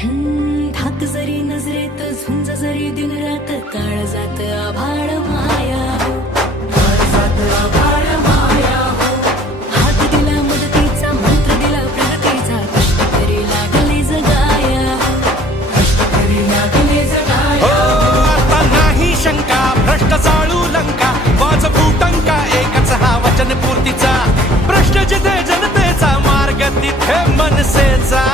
थाक जरी नजरेत झुंज जरी दिन रात काळ जात आभाळ माया हो, काळ जात आभाळ माया हो. हात दिला मदतीचा मंत्र दिला प्रगतीचा कष्ट करी लागले जगाया हो, कष्ट करी लागले जगाया हो. आता नाही शंका भ्रष्ट चाळू लंका वाज फुटंका एकच हा वचन पूर्तीचा प्रश्न जिथे जनतेचा मार्ग तिथे मनसेचा